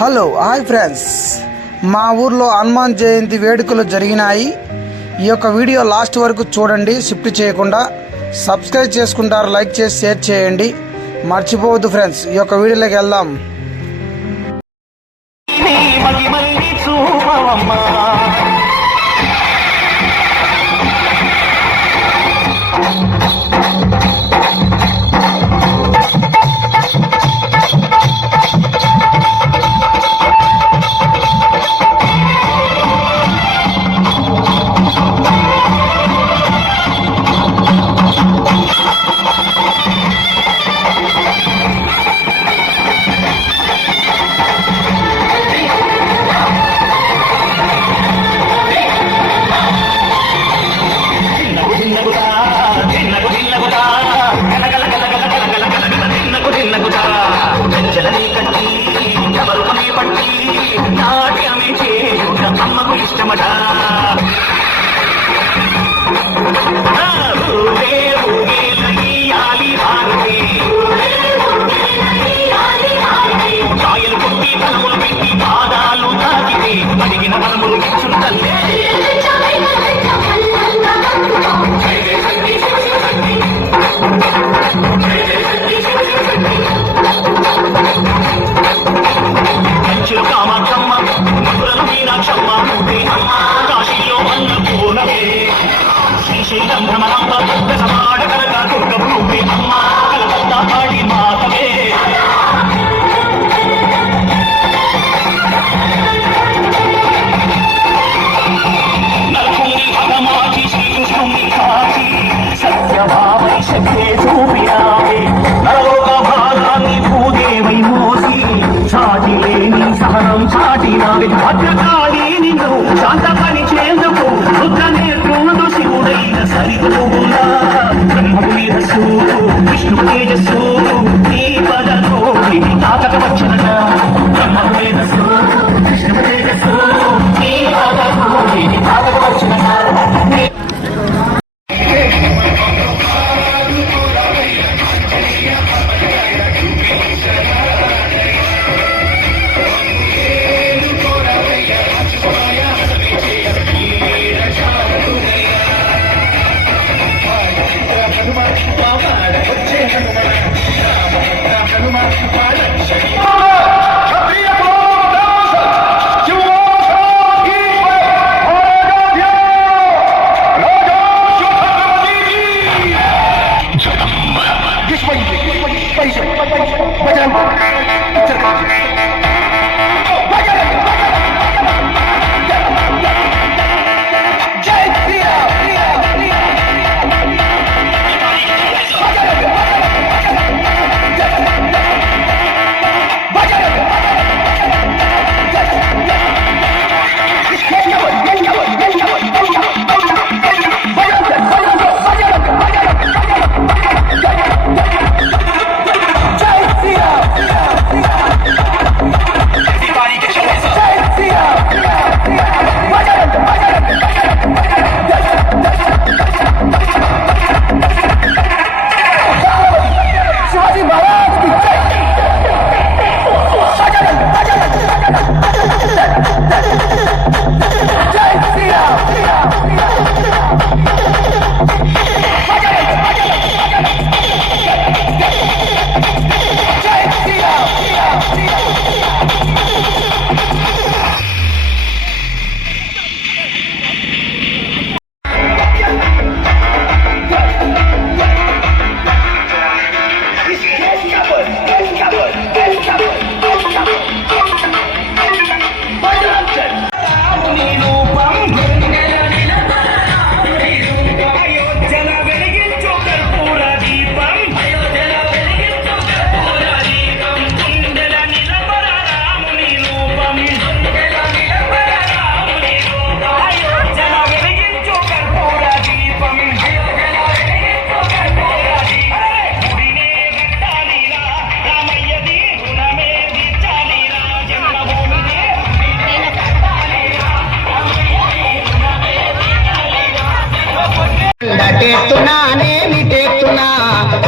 Hello hi friends, మా ఊర్లో హనుమాన్ జయంతి వేడుకలు జరిగినాయి. ఈ యొక్క వీడియో లాస్ట్ వరకు చూడండి, షిఫ్ట్ చేయకుండా. సబ్స్క్రైబ్ చేసుకుంటారు, లైక్ చేసి షేర్ చేయండి, మర్చిపోవద్దు ఫ్రెండ్స్. ఈ యొక్క వీడియోలోకి వెళ్దాం. భద్రకాళి నిన్ను శాంతపని చేందుకు రుద్రనేత్రుడు శివుడైన సరిపోగులా బ్రహ్మకు మేధస్సు విష్ణు తేజస్సు నీ పదతో తాతక వచ్చినట. బ్రహ్మకు మేధస్సు విష్ణు తేజస్సు నీ పదతో తాతక వచ్చినట.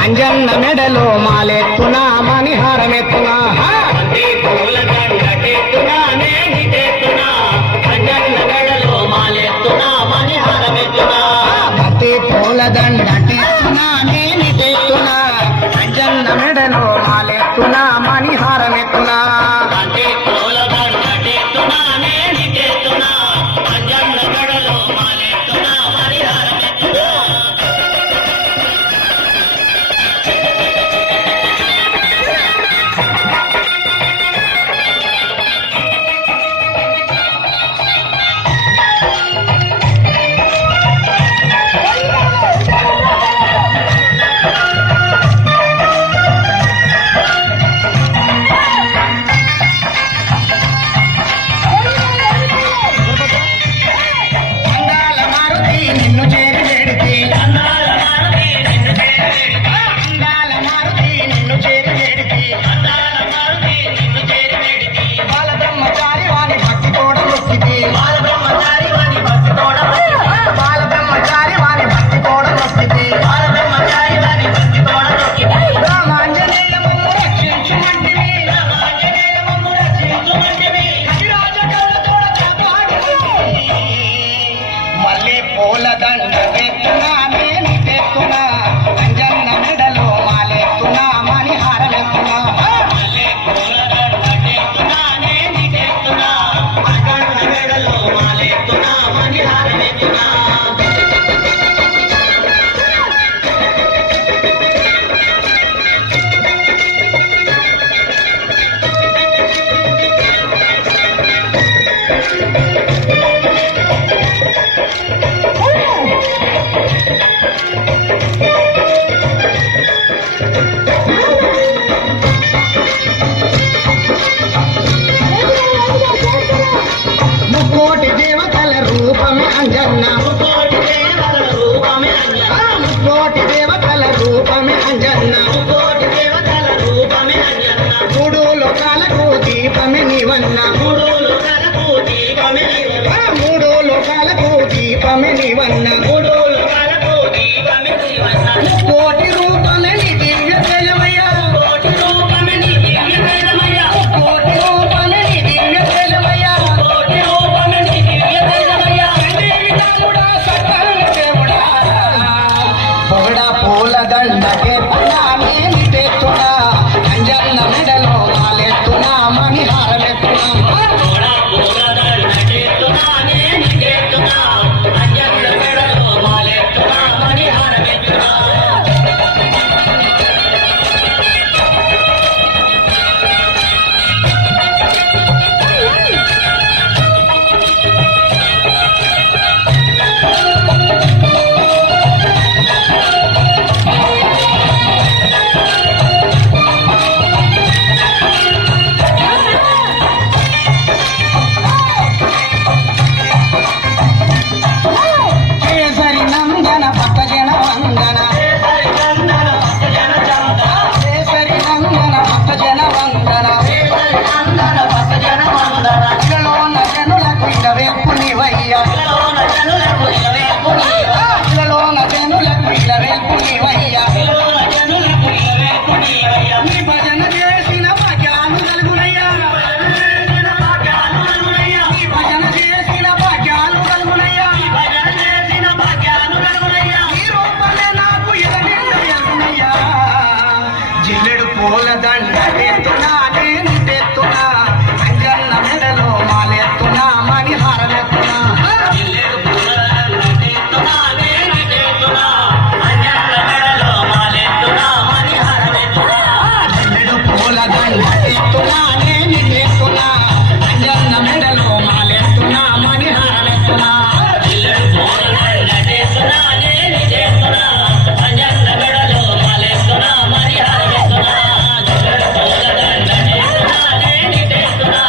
అంజన్న మెడలో మాలెత్తునా మణిహారమెత్తునా నీవన్న మూడు లోకాలకు దీపమే నీవన్న మూడు లోకాలకు దీపమే నీవన్న మూడు లోకాలకు దీపమే నీవన్న కోటి రూపమే నీ దివ్య తేజమయ్యా కోటి రూపమే నీ దివ్య తేజమయ్యా కోటి రూపమే నీ దివ్య తేజమయ్యా కోటి రూపమే నీ దివ్య తేజమయ్యా దేవుడా సకల దేవుడా పొగడ పూల దండకే పునామే నిటెత్తునా అంజన్న మెడలో మాలెత్తునా మణి హారమెత్తునా పొగడ పూల దండకే పునామే నిటెత్తునా అంజన్న మెడలో మాలెత్తునా మణి హారమెత్తునా కేసరి నందన భక్తజన వందన కేసరి నందన భక్తజన చందన కేసరి నందన భక్తజన వందన కేసరి నందన భక్తజన వందన ఇలలోన జనులకు ఇలవేల్పు నీవయ్యా ఇలలోన జనులకు ఇలవేల్పు నీవయ్యా ఇలలోన జనులకు ఇలవేల్పు నీవయ్యా ఇలలోన జనులకు ఇలవేల్పు నీవయ్యా నీ భజన చేసిన భాగ్యాలు కలుగునయ్యా నీ భజన చేసిన భాగ్యాలు కలుగునయ్యా నీ భజన చేసిన భాగ్యాలు కలుగునయ్యా నీ రూపమే నాకు ఎదురయ్యా జిల్లెడు పూల దండ ఎత్తునా నేను తెత్తునా అంజన్న మెడలో మాలెత్తునా మణి హారమెత్తునా జిల్లెడు పూల దండ ఎత్తునా నేను తెత్తునా అంజన్న మెడలో మాలెత్తునా మణి హారమెత్తునా జిల్లెడు పూల దండ ఎత్తునా నేను తెత్తునా అంజన్న మెడలో మాలెత్తునా మణి హారమెత్తునా జిల్లెడు పూల దండ ఎత్తునా నేను తెత్తునా అంజన్న మెడలో మాలెత్తునా మణి హారమెత్తునా జిల్లెడు పూల దండ ఎత్తునా నేను తెత్తునా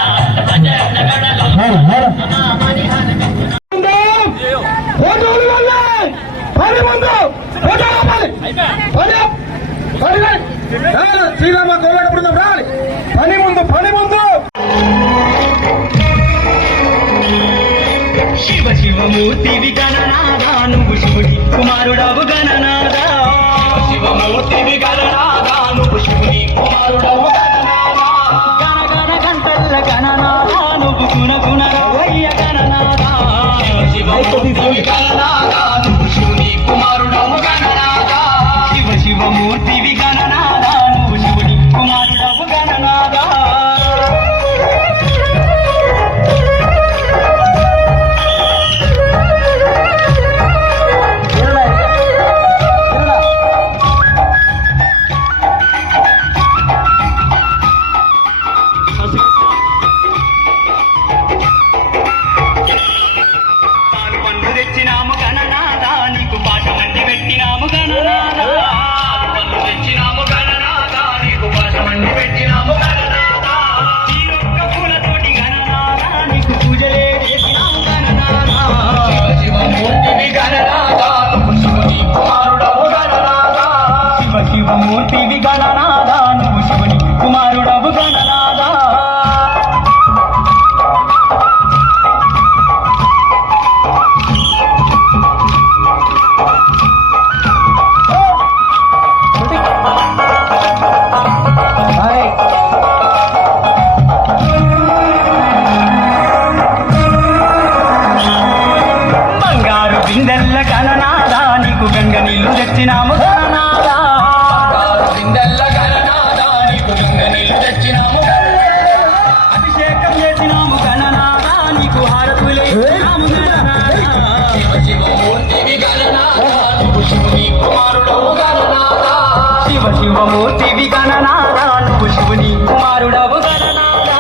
అంజన్న మెడలో మాలెత్తునా మణి హారమెత్తునా శ్రీరామ కోలాట బృందం రావాలి పని ముందు శివ శివమూర్తివి గణనాదా నువ్వు శివుడి కుమారుడవు గణనాదా శివమూర్తివి గణనాదా నువ్వు శివుడి కుమారుడవు గణనాదా గణ గంటల్ల గణనాదా నువ్వు గుణ గుణ రవయ్య గణనాదా శివమూర్తివి గణనాదా నువ్వు శివుని కుమారుడవు గణనాదా శివమూర్తివి గణనాదా నువ్వు శివుడి కుమారుడవు గణనాదా పన్ను తెచ్చినాము గణనాదా నీకు పాట మండి పెట్టినాము గణనాదా పన్ను తెచ్చినాము గణనాదా నీకు పాట మండి పెట్టినాము గణనాదా తీరొక్క పూలతోటి గణనాదా నీకు పూజలే చేసినాము గణనాదా శివమూర్తివి గణనాదా నువ్వు శివుని కుమారుడవు గణనాదా శివమూర్తివి గణనాదా నువ్వు శివుని కుమారుడవు గణనాదా బంగారు బిందెల్ల గణనాదా నీకు గంగ నీళ్లు తెచ్చినాము గణనాదా బంగారు బిందెల్ల గణనాదా నీకు గంగ నీళ్లు తెచ్చినాము అభిషేకం చేసినాము గణనాదా నీకు హారతులే ఇచ్చినాము గణనాదా శివమూర్తివి గణనాదా నువ్వు శివుని కుమారుడవు గణనాదా శివమూర్తివి గణనాదా నువ్వు శివుని కుమారుడవు గణనాదా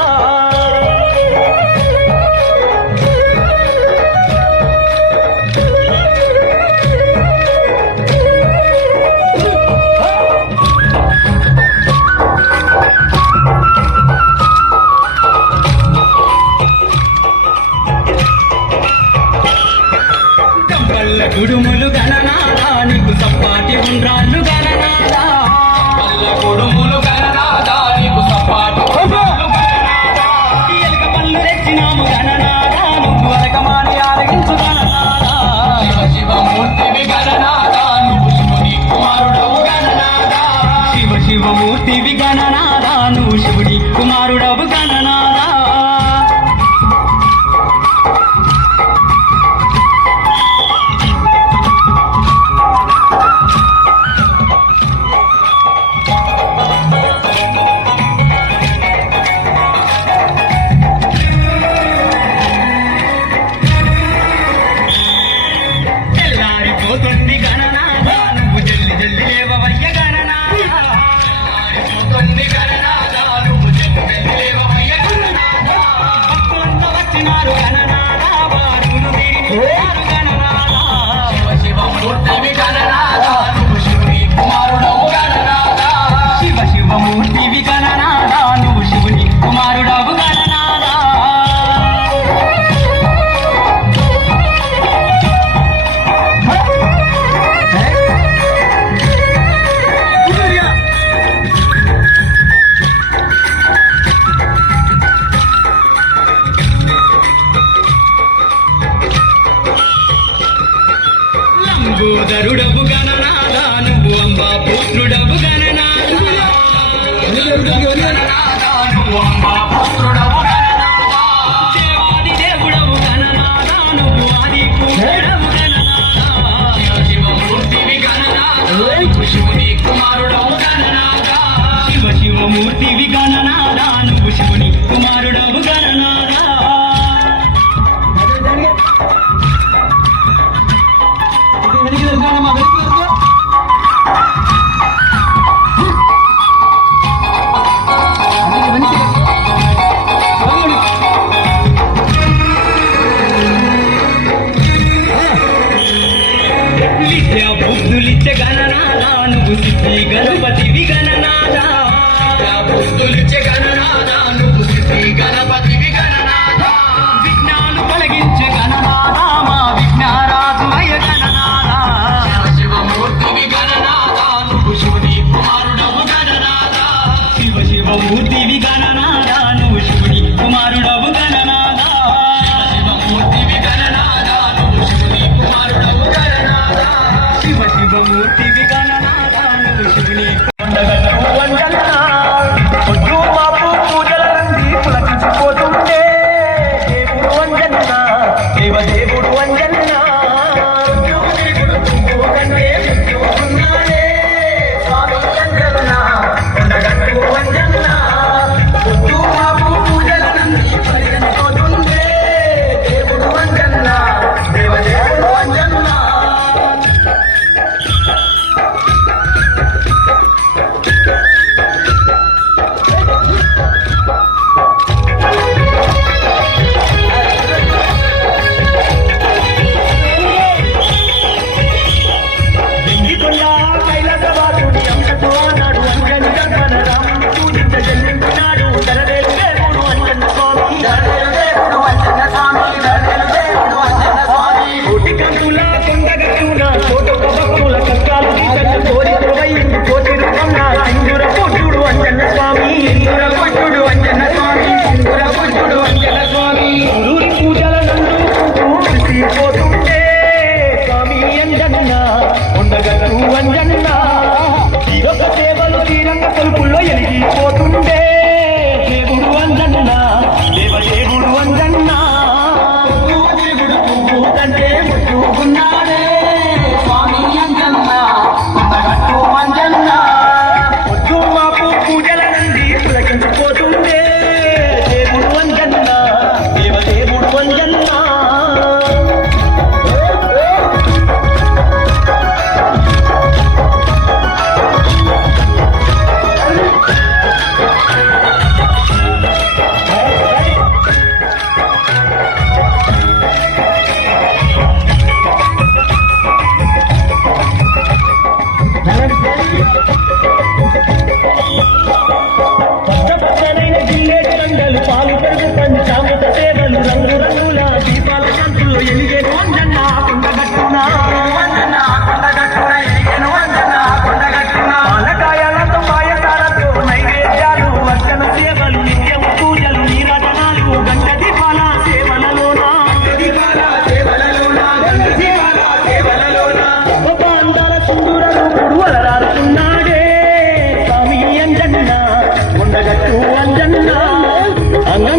కంపల్ల గుడుములు గణనాదా నీకు సప్పాటి ఉండ్రాళ్ళు గణనాదా కంపల్ల గుడుములు గణనాదా నీకు సప్పాటి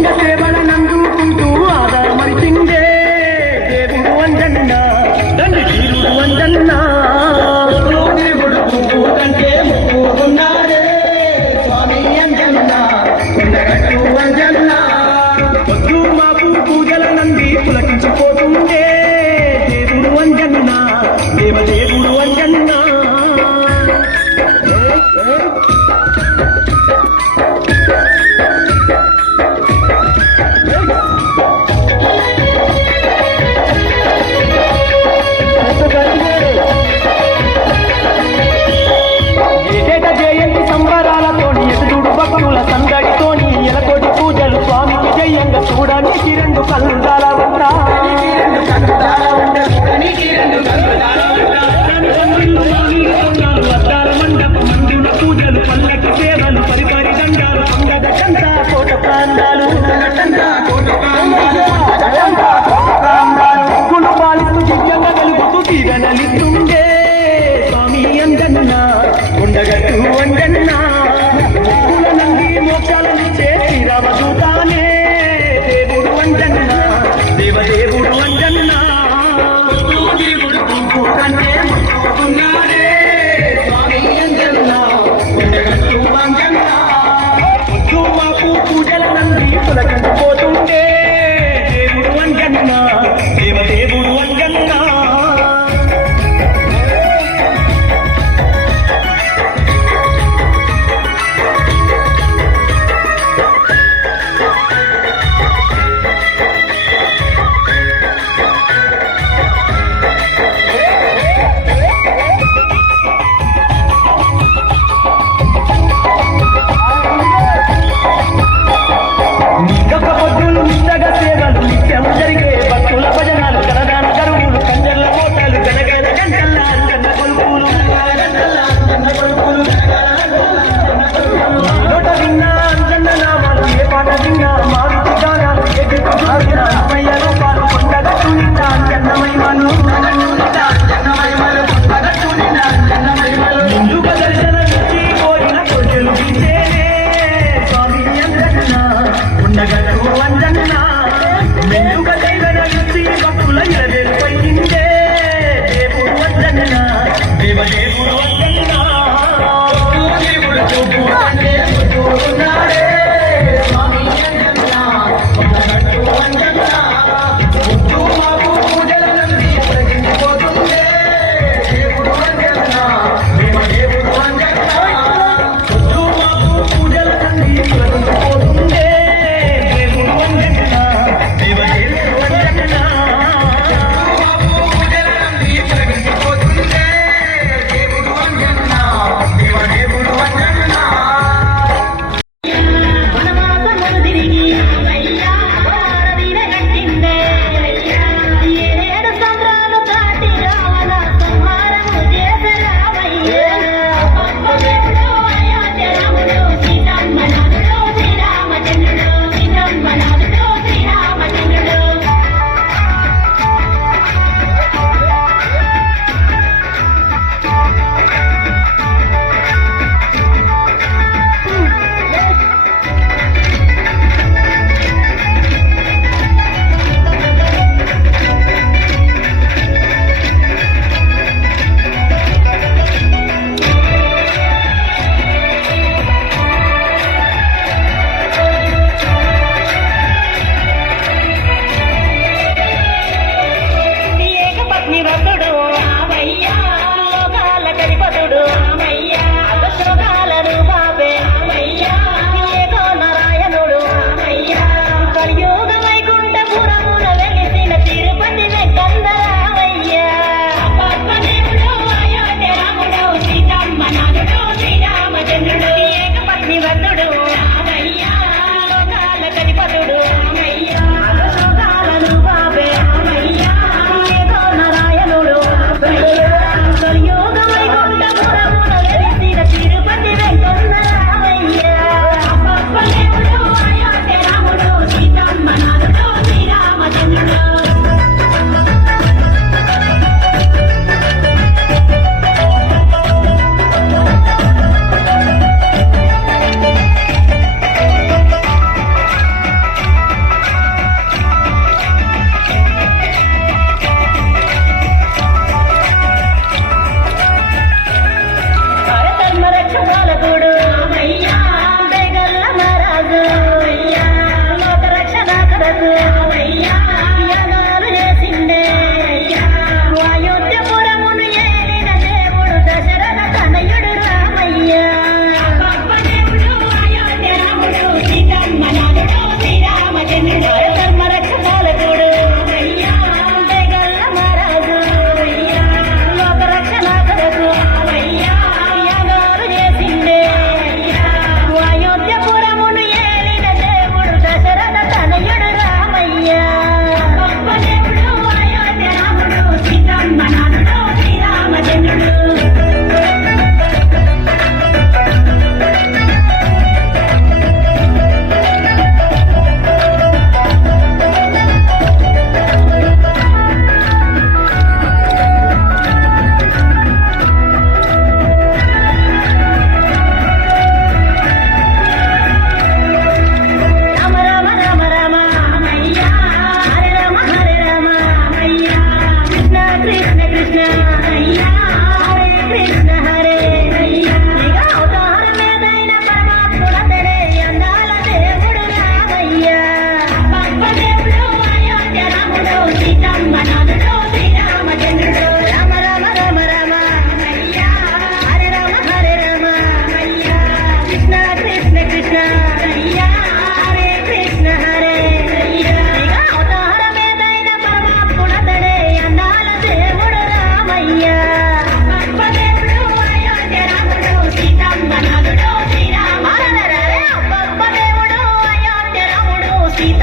లింగ సేవల నందుకుంటూ ఆదామరిచిందే దేవుడు అంజన్న తండ్రి వీరుడు అంజన్న దేవుడు పువ్వు కంటే ముక్కున్నాడే స్వామి అంజన్న కొండగట్టు అంజన్న పొద్దు మాపు పూజల నంది పులకించిపోతుందే దేవుడు అంజన్న దేవదేవుడు అంజన్న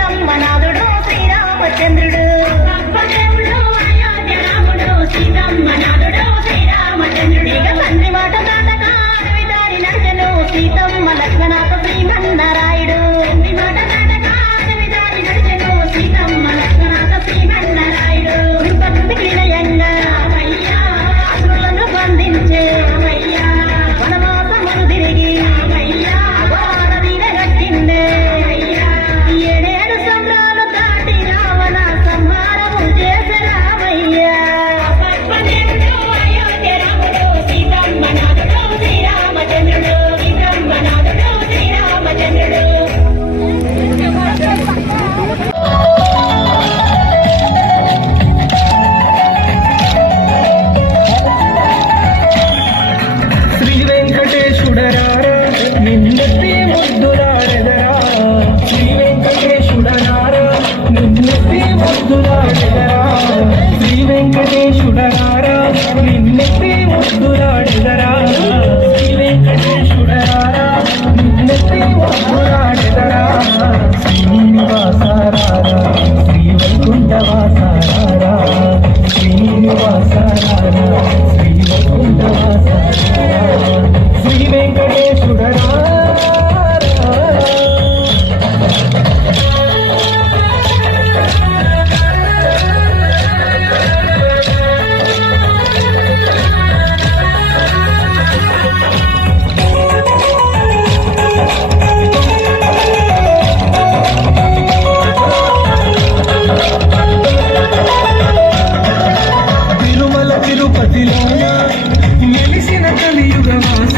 సీతమ్మనాథుడు శ్రీరామచంద్రుడు దేవుడు అయోధ్య రాముడు సీతమ్మనాథుడు శ్రీరామచంద్రుడు ఇక తండ్రి మాట దాటక అడవి దారి నడచెను సీతమ్మ లక్ష్మణాథ శ్రీమన్నారాయుడు తండ్రి మాట దాటక అడవి దారి నడచెను సీతమ్మ లక్ష్మణాథ శ్రీమన్నారాయుడు భక్తికి వినయంగా రామయ్య అసురులను బంధించే రామయ్య వనవాసమును తిరిగి రామయ్య వారధిన గట్టిందే ఏడేడు సంద్రాలు దాటి రావణ సంహారము చేసే రామయ్య అయోధ్య రాముడు సీతమ్మనాథుడు శ్రీరామచంద్రుడు సీతమ్మనాథుడు శ్రీరామచంద్రుడు శ్రీ వెంకటేశుడరారా నిన్నెత్తి ముద్దులాడెదరా శ్రీ వెంకటేశుడరారా నిన్నెత్తి ముద్దులాడెదరా శ్రీ వెంకటేశుడరారా నిన్నెత్తి ముద్దులాడెదరా శ్రీ వెంకటేశుడరారా నిన్నెత్తి ముద్దులాడెదరా శ్రీనివాసారారా శ్రీ వైకుంఠవాసారారా శ్రీనివాసారారా శ్రీ వైకుంఠవాసారారా శ్రీ వెంకటేశుడరారా తిరుమల తిరుపతిలోన వెలిసిన కలియుగ వాస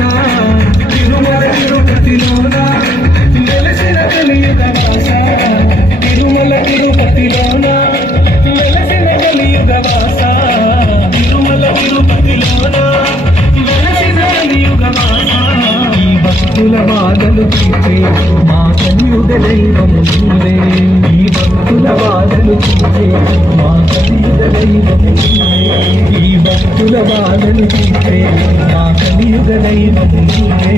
తిరుమల తిరుపతిలోన వెలిసిన కలియుగ వాస తిరుమల తిరుపతిలోన వెలిసిన కలియుగ వాస తిరుమల తిరుపతిలోన వెలిసిన కలియుగ వాస ఈ భక్తుల బాధలు తీర్చే మా కలియుగ దైవము నీవే ఈ భక్తుల బాధలు తీర్చే మా కలియుగ దైవము నీవే ఈ భక్తుల బాధలు తీర్చే మా కలియుగ దైవము నీవే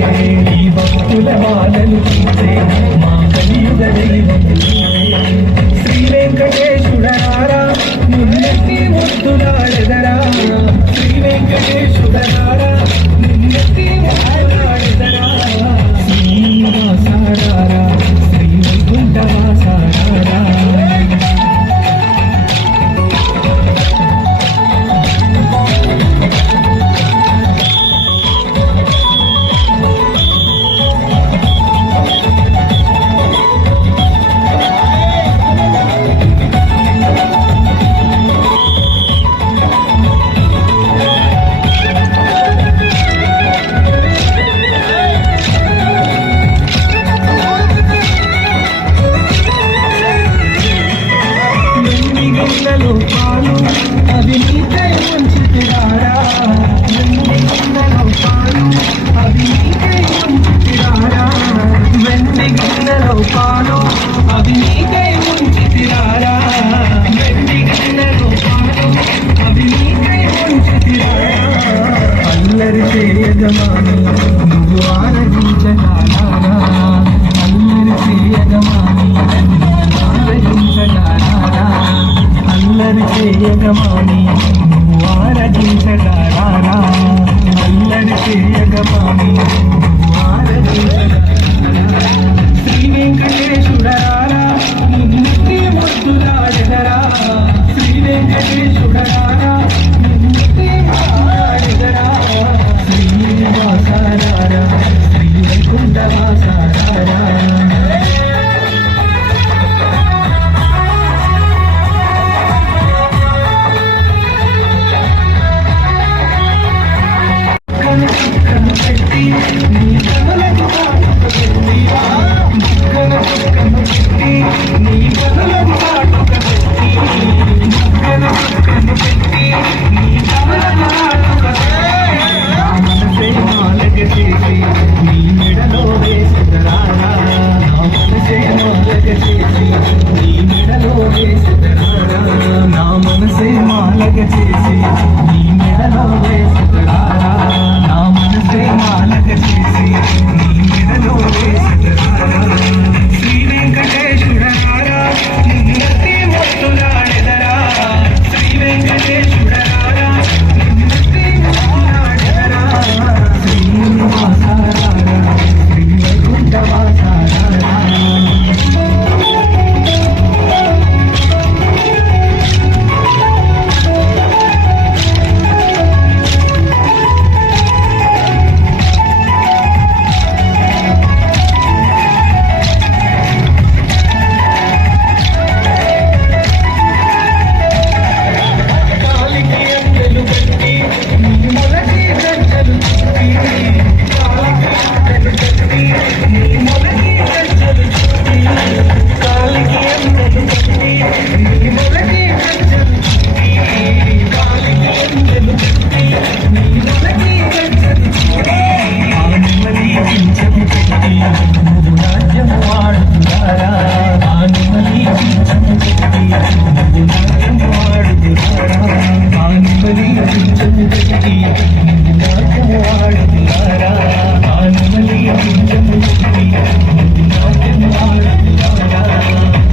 ఈ భక్తుల బాధలు తీర్చే మా కలియుగ దైవము నీవే శ్రీ వెంకటేశుడరారా నిన్నెత్తి ముద్దులాడెదరా శ్రీ వెంకటేశుడరారా నిన్నెత్తి ముద్దులాడెదరా శ్రీనివాసారారా శ్రీ వైకుంఠవాసారారా వెండి గిన్నెలో పాలు అవి నీకై ఉంచితిరారా వెండి గిన్నెలో పాలు అవి నీకై ఉంచితిరారా వెండి గిన్నెలో పాలు అవి నీకై ఉంచితిరారా వెండి గిన్నెలో పాలు అవి నీకై ఉంచితిరారా అల్లరి చేయగమాని నువ్వు ఆరగించగానా అల్లరి చేయగమాని అల్లరి చేయగమాని నువ్వు ఆరగించగారా అల్లరి చేయగమాని నువ్వు ఆరగించగారా శ్రీ వెంకటేశుడరారా నిన్నెత్తి ముద్దులాడెదరా శ్రీ వెంకటేశుడరారా నిన్నెత్తి ముద్దులాడెదరా శ్రీనివాసారారా శ్రీ వైకుంఠవాసారారా శ్రీ వెంకటేశుడరారా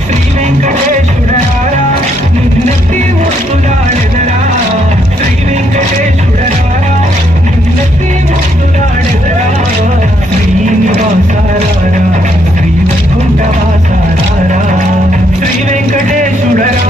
శ్రీ వెంకటేశ్వరారా నిన్నెత్తి ముత్తులాడెదరా శ్రీ వెంకటేశ్వరారా నిన్నెత్తి ముత్తులాడెదరా శ్రీనివాసారారా శ్రీ వైకుంఠవాసారారా శ్రీ వెంకటేశ్వరారా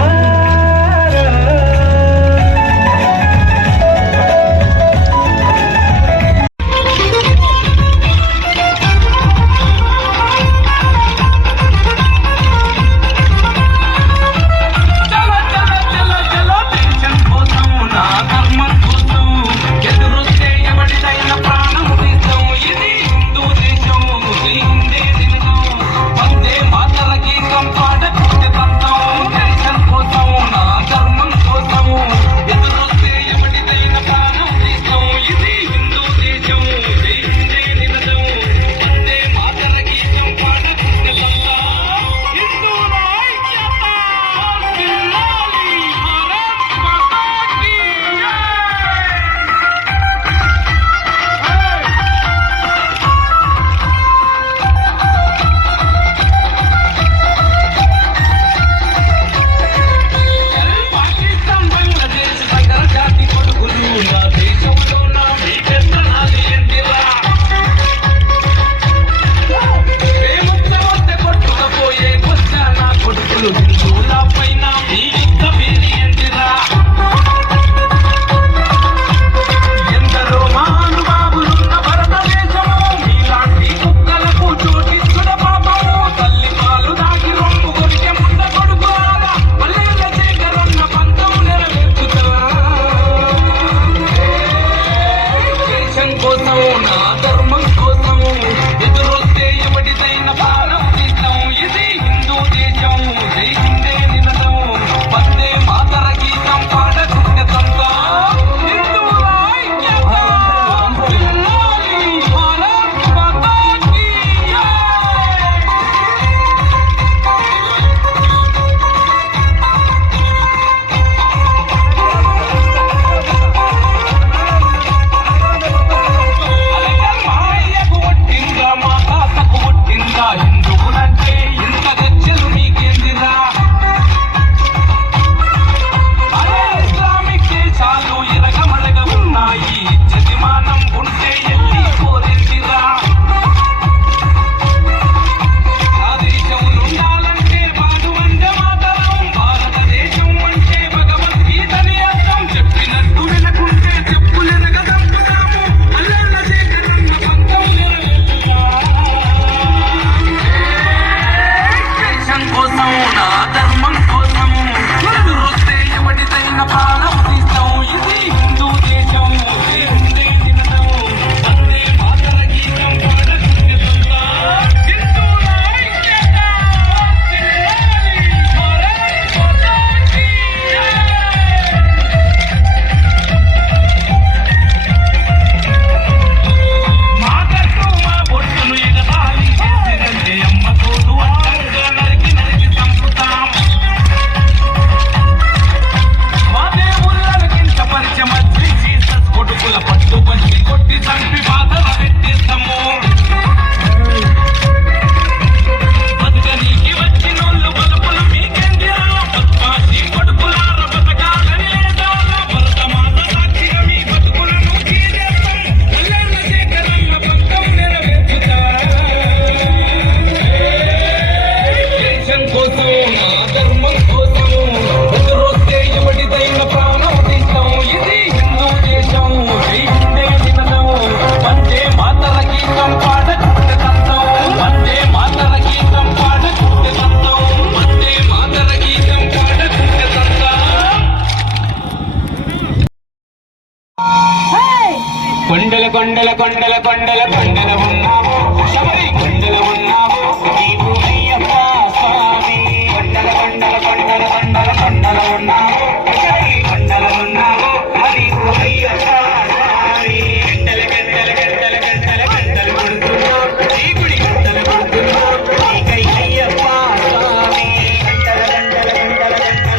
కొండల కొండల కొండల కొండల కొండల ఉన్నావు శబరి కొండల ఉన్నావు నీవు అయ్యప్ప స్వామి కొండల కొండల కొండల కొండల కొండల ఉన్నావు శబరి కొండల ఉన్నావు నీవు అయ్యప్ప స్వామి గంటల గంటల గంటల గంటల గంటలు కొడుతున్నావు నీ గుడి గంటలు కొడుతున్నావు నీకై అయ్యప్ప స్వామి గంటల గంటల గంటల గంటల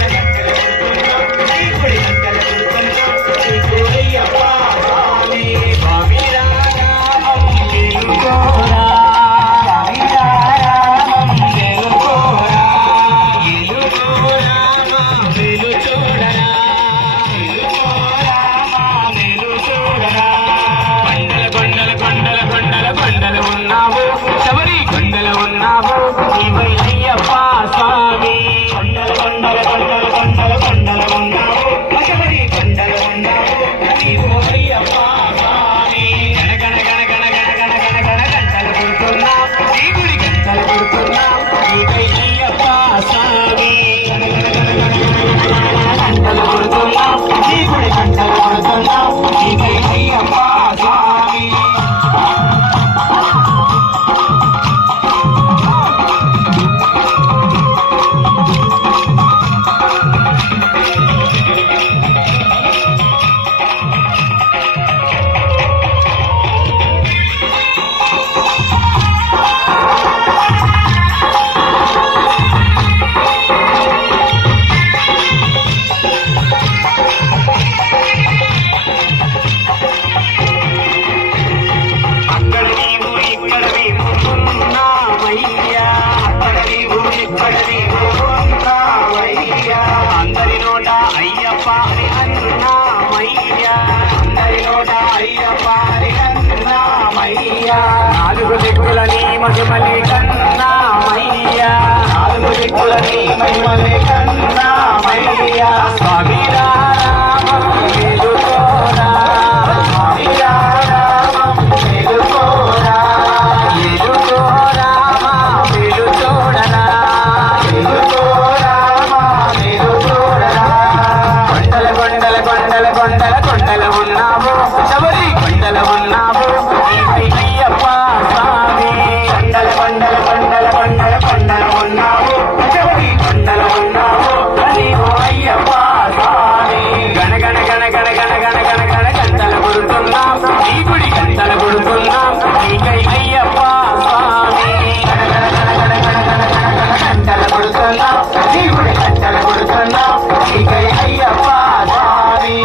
కొండల కొండల కొండల కొండల ఉన్నావు శబరి కొండల ఉన్నావు నీవు అయ్యప్ప స్వామి గణ గణ గణ గణ గణ గణ గణ గణ గంటలు కొడుతున్నావు నీ గుడి గంటలు కొడుతున్నావు నీకై అయ్యప్ప స్వామి గంటలు కొడుతున్నావు నీ గుడి గంటలు కొడుతున్నావు నీకై అయ్యప్ప స్వామి అక్కడ నీవు ఇక్కడ నీవు ఉన్నావయ్యా అక్కడ నీవు ఇక్కడ నీవు ఉన్నావయ్యా అందరి నోట అయ్యప్ప అని అన్నామయ్యా అందరి నోట అయ్యప్ప అని అన్నామయ్యా నాలుగు దిక్కుల నీ మహిమలి కన్నామయ్యా నాలుగు దిక్కుల నీ మహిమలి కన్నామయ్యా స్వామి రామం వెలుగోరా స్వామి రామం వెలుగోరా వెలుగోరా వెలుగోడరా వెలుగోరా వెలుగోడరా కొండల కొండల కొండల కొండల కొండల ఉన్నావు శబరి కొండల ఉన్నావు నీకై అయ్యప్ప స్వామి కొండల కొండల కొండల కొండల కొండల ఉన్నావు శబరి కొండల ఉన్నావు నీవు అయ్యప్ప స్వామి గణ గణ గణ గణ గణ గణ గణ గణ గంటలు కొడుతున్నాం నీ గుడి గంటలు కొడుతున్నాం నీకై అయ్యప్ప స్వామి గణ గణ గణ గణ గణ గణ గణ గణ గంటలు కొడుతున్నాం నీ గుడి గంటలు కొడుతున్నాం నీకై అయ్యప్ప స్వామి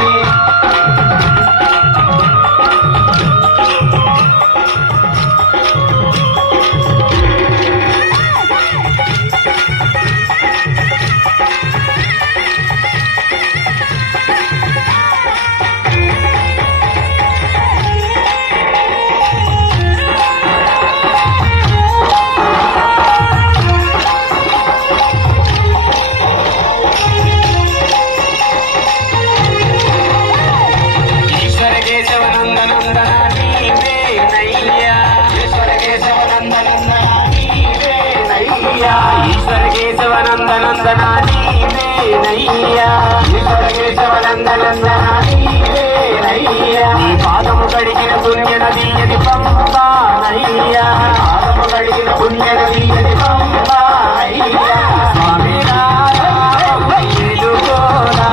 ఈశ్వర కేశవ నందనందన నీవే నయ్యా ఈశ్వర కేశవ నందనందన నీవే నయ్యా ఈశ్వర కేశవ నందనందన నీవే నయ్యా ఈశ్వర కేశవ నందనందన నీవే నయ్యా నీ పాదము కడిగిన పుణ్య నది అది పంపా నయ్యా పాదము కడిగిన పుణ్య నది అది పంపా నయ్యా స్వామి రామం వెలుగోరా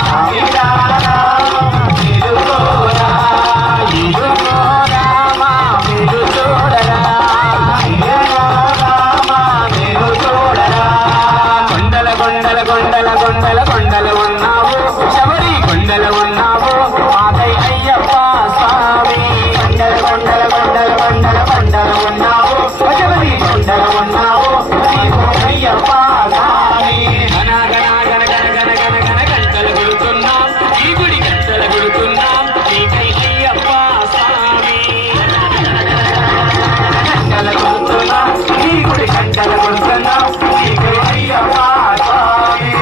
స్వామి రామం వెలుగోరా వెలుగోరా వెలుగోడరా వెలుగోరా కొండల కొండల కొండల కొండల కొండల ఉన్నావు శబరి కొండల ఉన్నావు మాదై అయ్యప్ప స్వామి కొండల కొండల కొండల కొండల కొండల ఉన్నావు శబరి కొండల ఉన్నావు నీవు అయ్యప్ప స్వామి గణ గణ గణ గణ గణ గణ గణ గంటలు కొడుతున్నాం ఈ గుడి గంటలు కొడుతున్నాం నీకై అయ్యప్ప స్వామి గంటలు కొడుతున్నాం ఈ గుడి గంటలు కొడుతున్నాం నీకై అయ్యప్ప స్వామి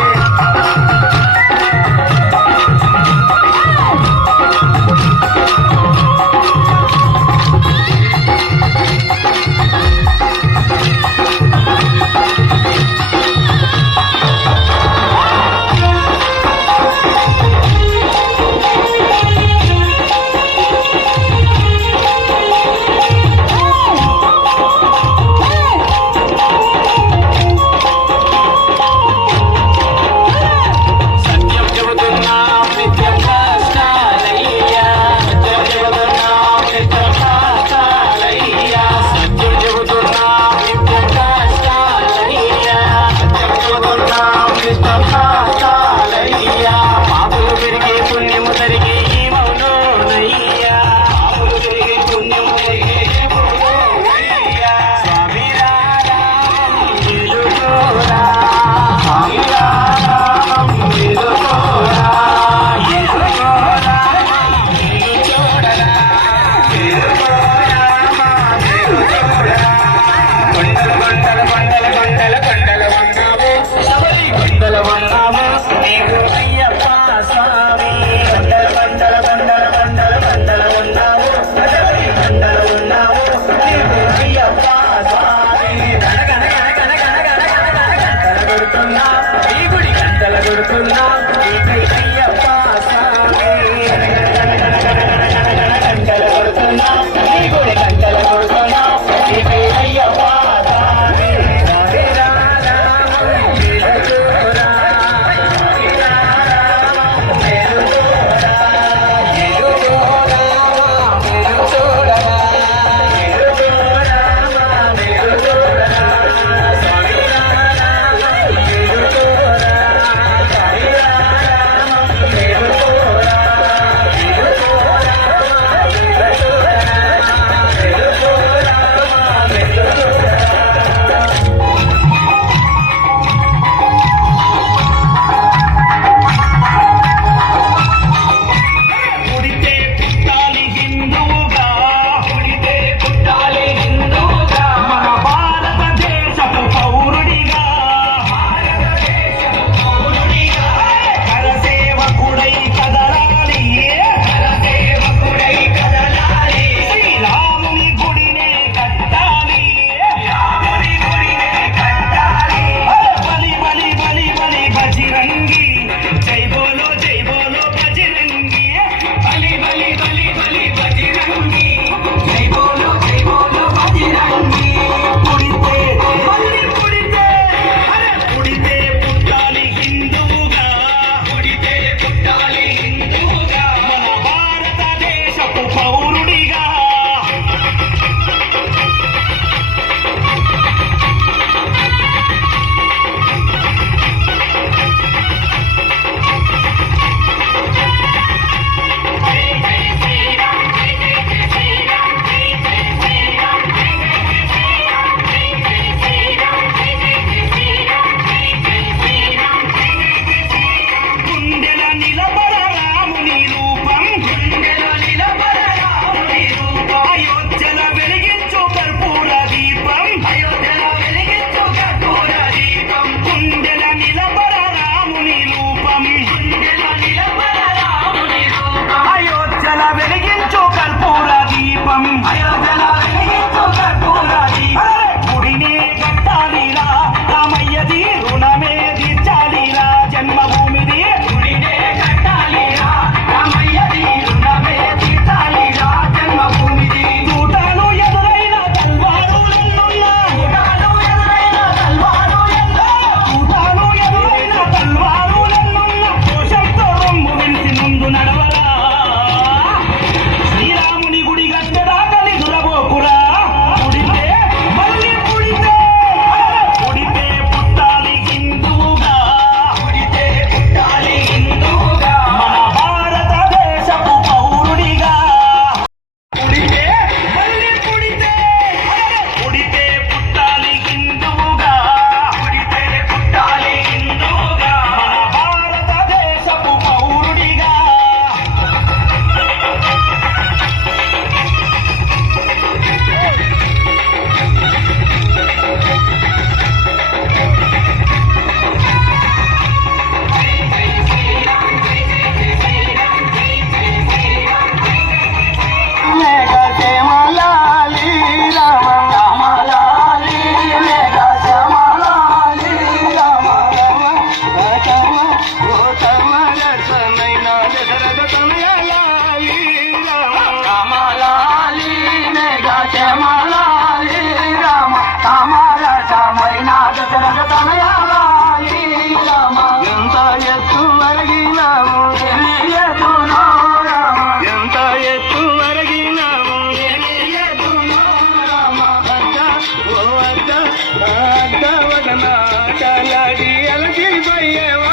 నిదురాబయ్యేవో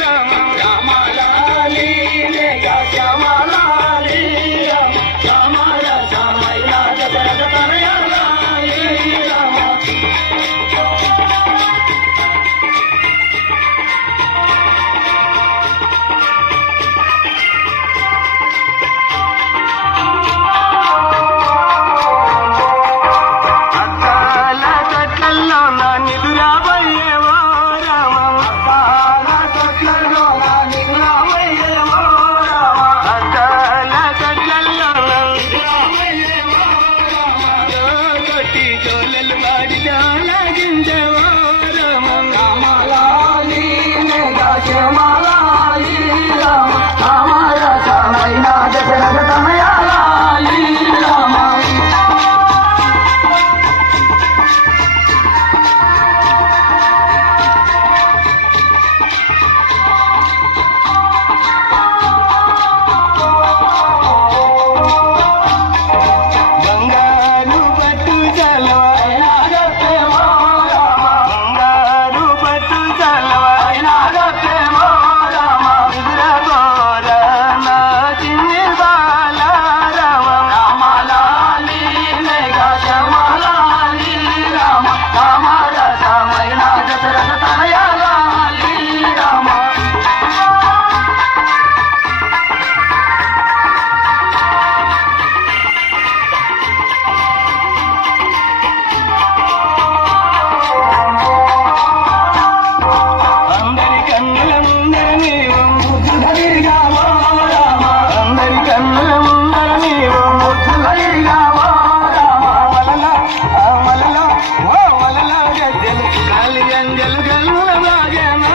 రామ శ్యామలాలి లేగా శ్యామలాలి శ్యామల శ్యామైన దశరథ తనయాలి రామ అద్దాల కట్లల్లో నా నిదురాబయ్యేవో రామ అద్దాల కట్లల్లో నా నిదురాబయ్యేవో రామ అద్దాల కట్లల్లో నా నిదురాబయ్యేవో రామ కొట్టి జోలలు వాడి జాలగించేవో రామ రామలాలి నేగా శ్యామలాలి రామ రామల శ్యామైన దశరథ తనయాలి రామ బంగారు పట్టు చలవైనాగత్తేమో రామ బంగారు పట్టు చలవైనాగత్తేమో రామ నిద్రపోర నా చిన్ని బాల రామ రామలాలి లేగా శ్యామలాలి రామ రామల శ్యామైన దశరథ తనయాలి రామ అందరి కన్నుల ముందర నీవు ముద్దులరిగావో రామ అందరి కన్నుల ముందర నీవు ముద్దులరిగావో రామ వలల గద్దెలు కాలి గంజలు గల్లుల బాగేనో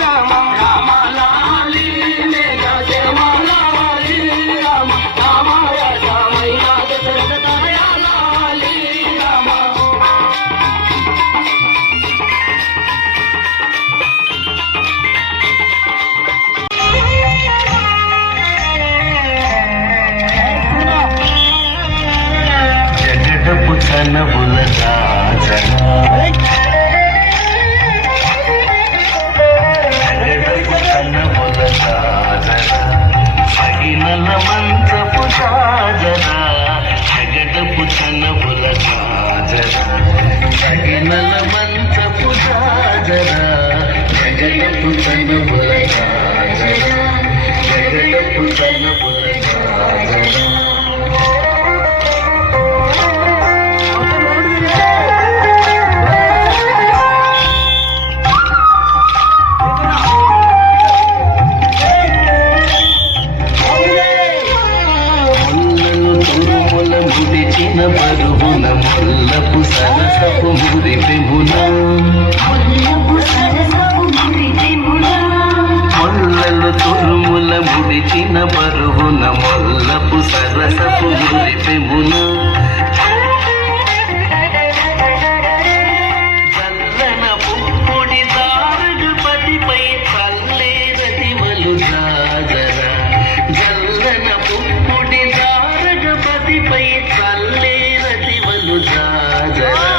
రామ రామలాలి లేగా శ్యామలాలి రామ రామయ శ్యామైన దశరథ తనయాలి రామ జగడపు తనబుల రాజనా జగడపు తనబుల రాజనా సగినల మంత్రపు రాజనా జగడపు తనబుల రాజనా సగినల మంత్రపు రాజనా జగడపు తనబుల రాజనా జగడపు తనబుల రాజనా ముళ్ళను తురుముల ముడిచిన బరువున ముల్లపు సరసపు మురిపెమున ముళ్ళలు తురుముల ముడిచిన బరువున ముల్లపు సరసపు మురిపెమున చల్లన పుప్పొడి దారుగపతిపై చల్లేరతివలు జాజరా జల్లన పుప్పొడి దారుగపతిపై చల్లేరతివలు జాజరా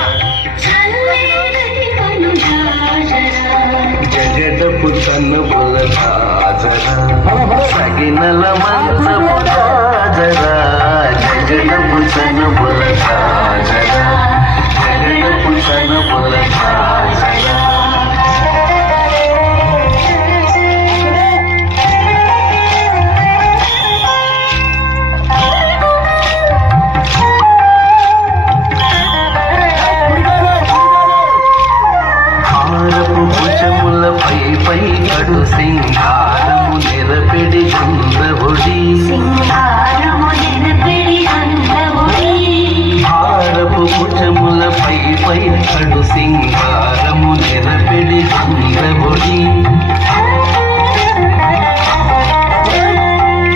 జగడపు తన్నుబుల రాజరా సగినల మంచపు రాజరా జగడపు తన్నుబుల రాజరా జగడపు తన్నుబుల రాజరా హారపు భుజములపై పై కడు సింగారము నిరపెడి చంద్రవుడి హారపు భుజములపై పై కడు సింగారము నిరపెడి చంద్రవుడి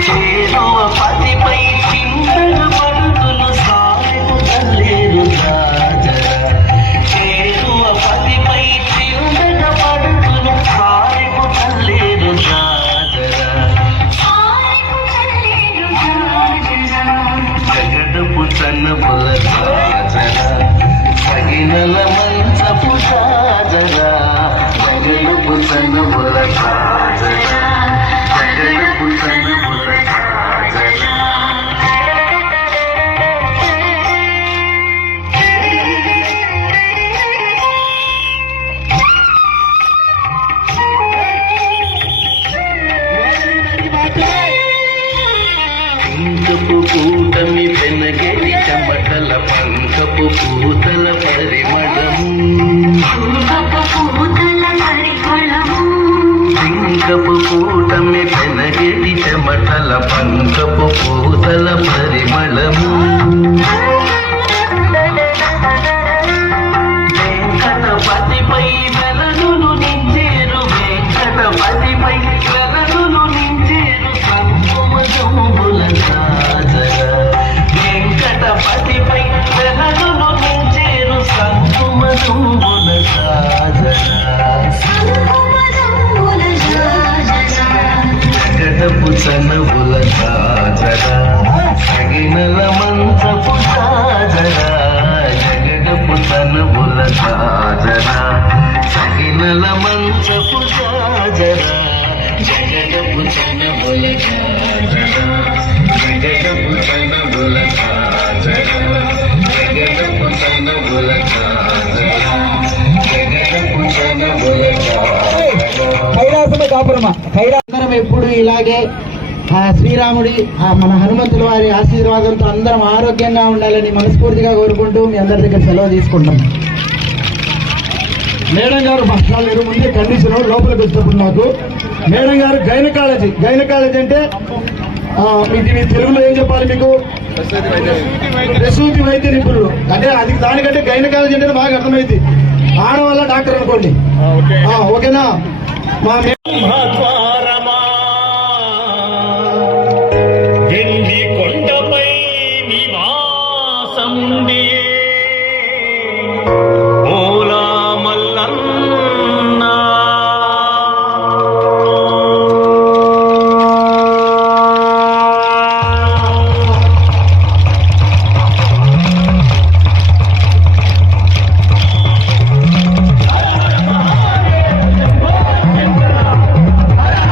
చేరువ పతిపై చింతగ పరుతులు సాగు తల్లేరు రాజరా చేరువ పతిపై చింతగ పరుతులు సాగు తల్లేరు రాజరా జగడపు తన్నుబుల రాజరా సగినల మంచపు రాజరా జగడపు తన్నుబుల తనువుల సాధన జగడపు తనువుల సాధన పంకపు కూటమి పెనగెడి చెమటల పంకపు పూతల పరిమళము పింకపు కూటమి పెనగెడి చెమటల పంకపు పూతల పరిమళము వెంకటపతిపై వెలనులు నించేరు వెంకటపతిపై వెలనులు నించేరు సంకుమజంబుల సాజన వెంకటపతిపై వెలనులు నించేరు సంకుమజంబుల సాజన జగడపు చనువుల సాజన సగినల మంచపు సాజన జగడపు చనువుల సాజన సగినల మంచపు సాజన జగడపు చనువుల సాజన జగడపు చనువుల సాజన జగడపు చనువుల సాజన జగడపు చనువుల అందరం ఎప్పుడు ఇలాగే ఆ శ్రీరాముడి మన హనుమంతుల వారి ఆశీర్వాదంతో అందరం ఆరోగ్యంగా ఉండాలని మనస్ఫూర్తిగా కోరుకుంటూ మీ అందరి దగ్గర సెలవు తీసుకుంటాం. మేడం గారు ఫస్ట్ ఆల్ లేరు, ముందే కండిషన్ లోపలికి వచ్చినప్పుడు నాకు మేడం గారు గైనకాలజీ అంటే మీ తెలుగులో ఏం చెప్పాలి మీకు? ప్రసూతి వైద్య నిపుణులు అంటే అది దానికంటే గైనకాలజీ అంటే బాగా అర్థమైంది. ఆడవాళ్ళ డాక్టర్ అనుకోండి, ఓకేనా? మా మహాద్వారమా వెండి కొండపై నివాసముండి ఓలా మల్లన్నా హర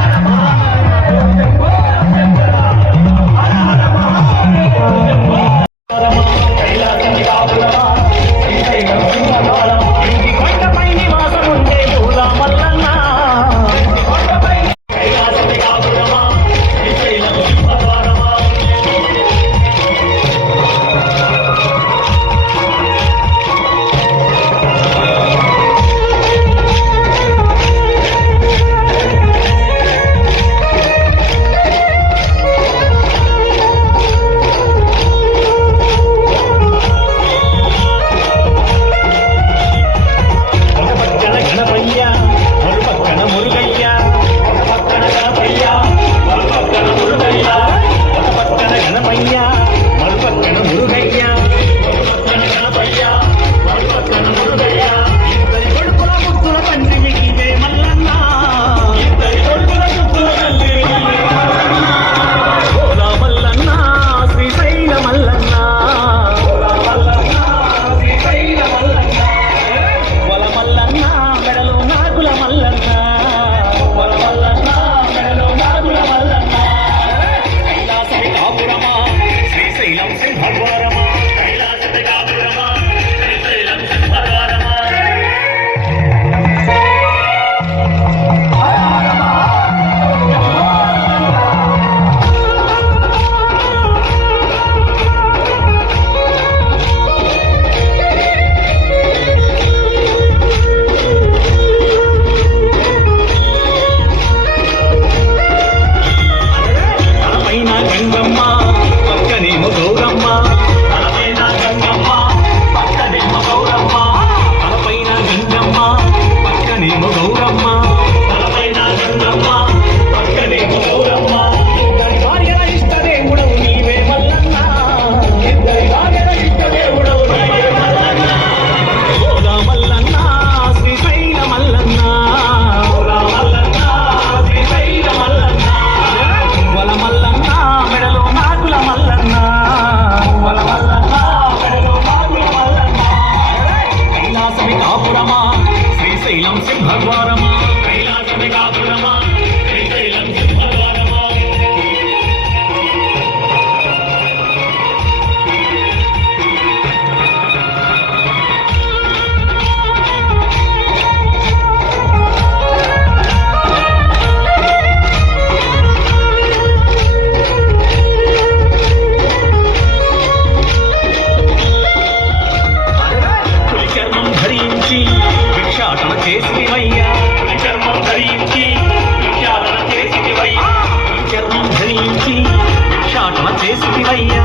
చేసివయ్యా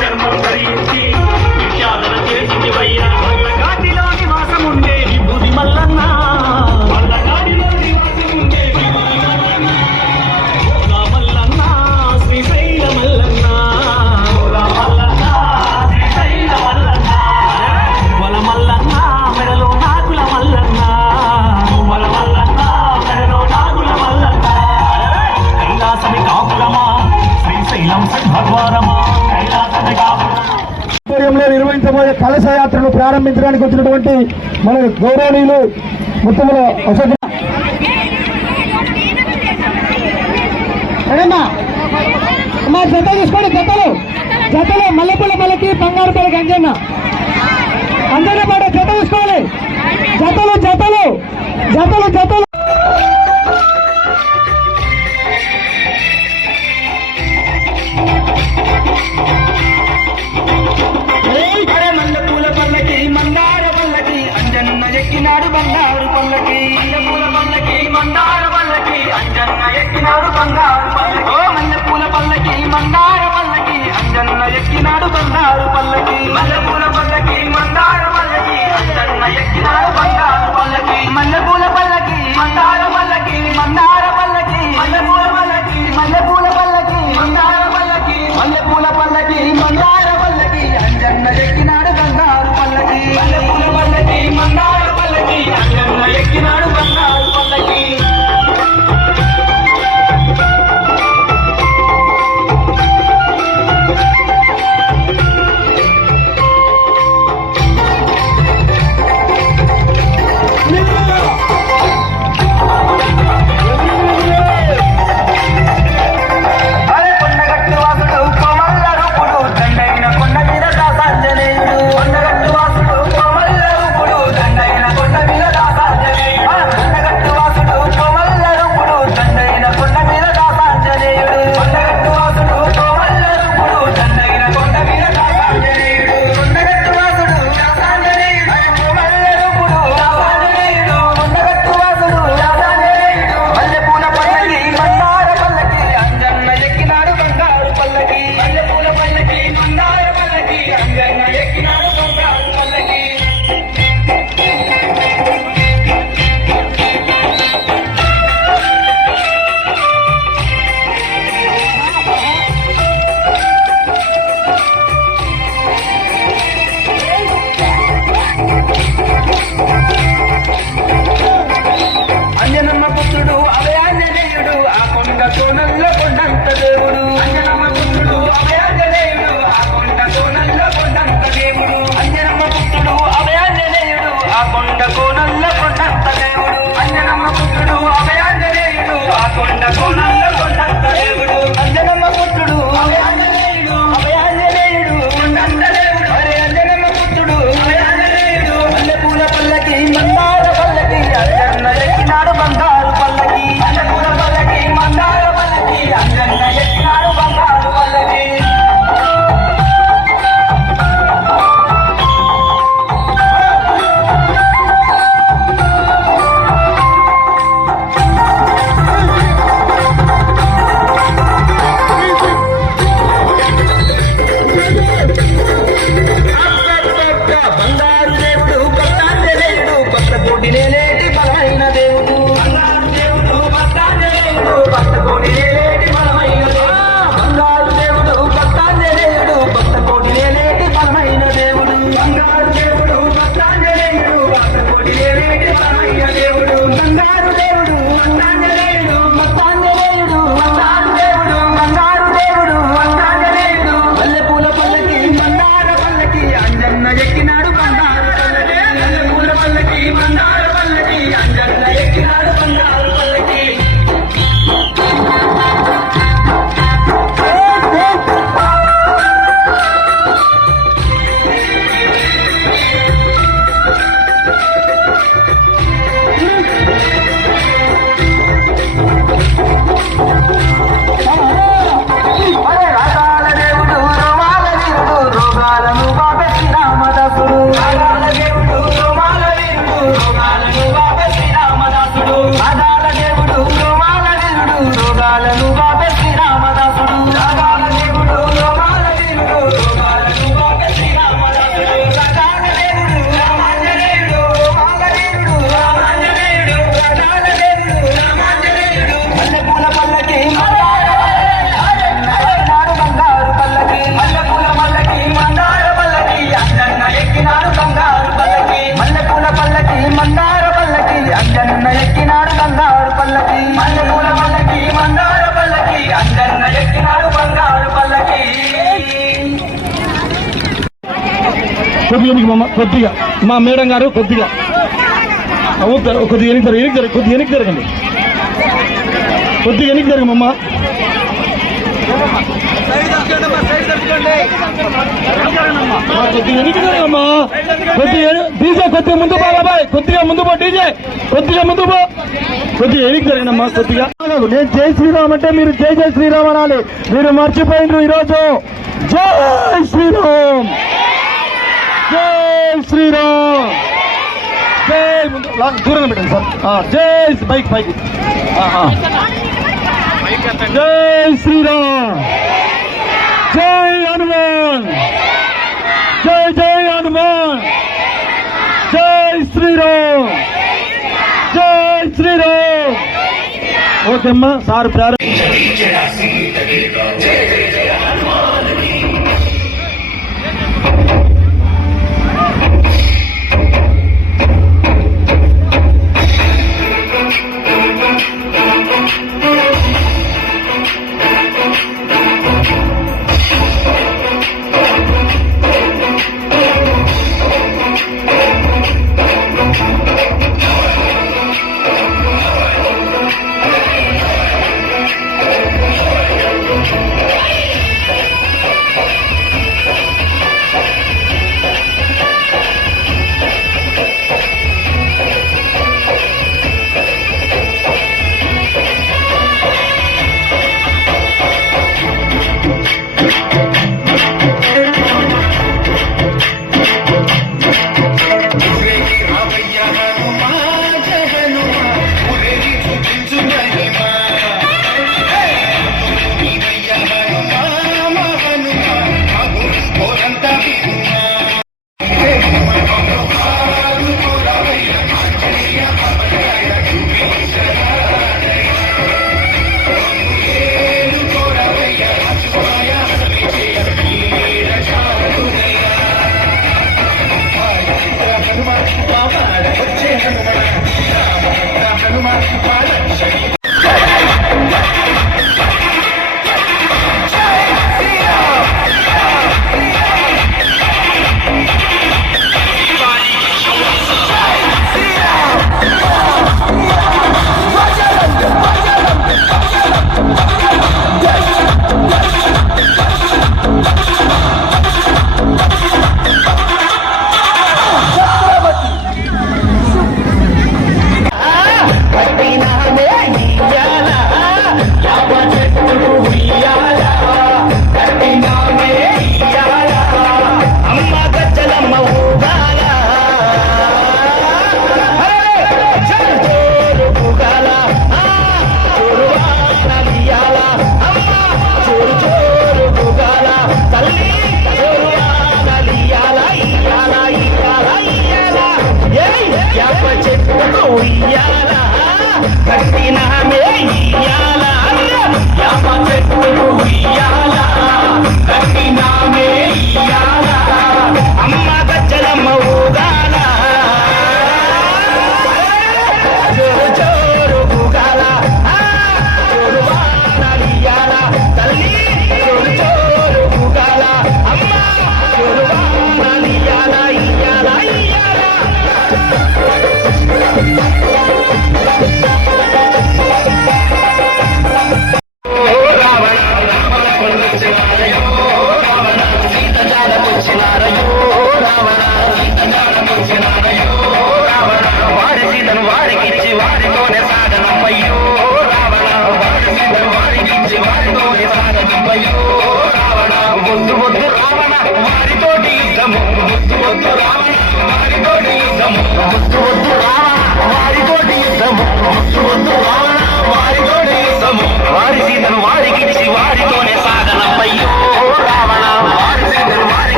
చర్మం ధరించి విషాదన చేసివయ్యా వల్లగాటిలో నివాసం ఉండే విభూది మల్లన్న వల్లగాటిలో నివాసం ఉండే విభూది మల్లన్న ఓలా మల్లన్న శ్రీశైల మల్లన్న ఓలా మల్లన్న శ్రీశైల మల్లన్న వల మల్లన్న మెడలో నాగుల మల్లన్న వల మల్లన్న మెడలో నాగుల మల్లన్న కైలాసమి కాపురమా శ్రీశైలం సింహద్వారమా కైలాసమి కాపురమా ఆధ్వర్యంలో నిర్వహించబోయే కలశ యాత్రను ప్రారంభించడానికి వచ్చినటువంటి మన గౌరవనీయులు ముత్తముల అశోక్ అమ్మా జత తీసుకోండి, జతలు మల్లెపూల పల్లకి బంగారు పల్లకి అంజన్న అందరూ పాట జత తీసుకోవాలి. జతలు మల్లెపూల పల్లకి మందార పల్లకి అంజన్న ఎక్కినాడు బంగారు పల్లకి మల్లెపూల పల్లకి మందార పల్లకి అంజన్న ఎక్కినాడు బంగారు పల్లకి ఓ మల్లెపూల పల్లకి మందార పల్లకి అంజన్న ఎక్కినాడు బంగారు పల్లకి మల్లెపూల పల్లకి మందార పల్లకి అంజన్న ఎక్కినాడు బంగారు పల్లకి మల్లెపూల పల్లకి మందార పల్లకి మందార పల్లకి మల్లెపూల పల్లకి మల్లెపూల పల్లకి మందార పల్లకి మల్లెపూల పల్లకి మందార పల్లకి అంజన్న ఎక్కినాడు బంగారు పల్లకి మల్లెపూల పల్లకి మందార పల్లకి అంజన్న ఎక్కినాడు బంగారు పల్లకి పూల పల్లకి మందార పల్లకి అంజన్న ఎక్కినాడు బంగారు పల్లకి. కొద్దిగా కొద్దిగా మా మేడం గారు కొద్దిగా కొద్దిగా కొద్దిగా వెనక్కి జరగండి, కొద్దిగా వెనక్కి జరగమ్మా. కొద్దిగా వెనక్కి జరగమ్మా, కొద్దిగా డీజే కొద్దిగా ముందు పో బాబాయ్, కొద్దిగా ముందు పో డీజే, కొద్దిగా ముందు పో, కొద్దిగా వెనక్కి జరగనమ్మా. కొద్దిగా నేను జై శ్రీరామ్ అంటే మీరు జై జై శ్రీరామ్ అనాలి. మీరు మర్చిపోయినారు ఈరోజు. జై శ్రీరామ్, జై శ్రీరామ్, జై ముందు దూరంగా పెట్టండి సార్. జై బైక్ పైకి, జై శ్రీరామ్, జై హనుమాన్, జై జై హనుమాన్, జై శ్రీరామ్, జై శ్రీరామ్. ఓకే అమ్మా సార్ ప్రారంభ.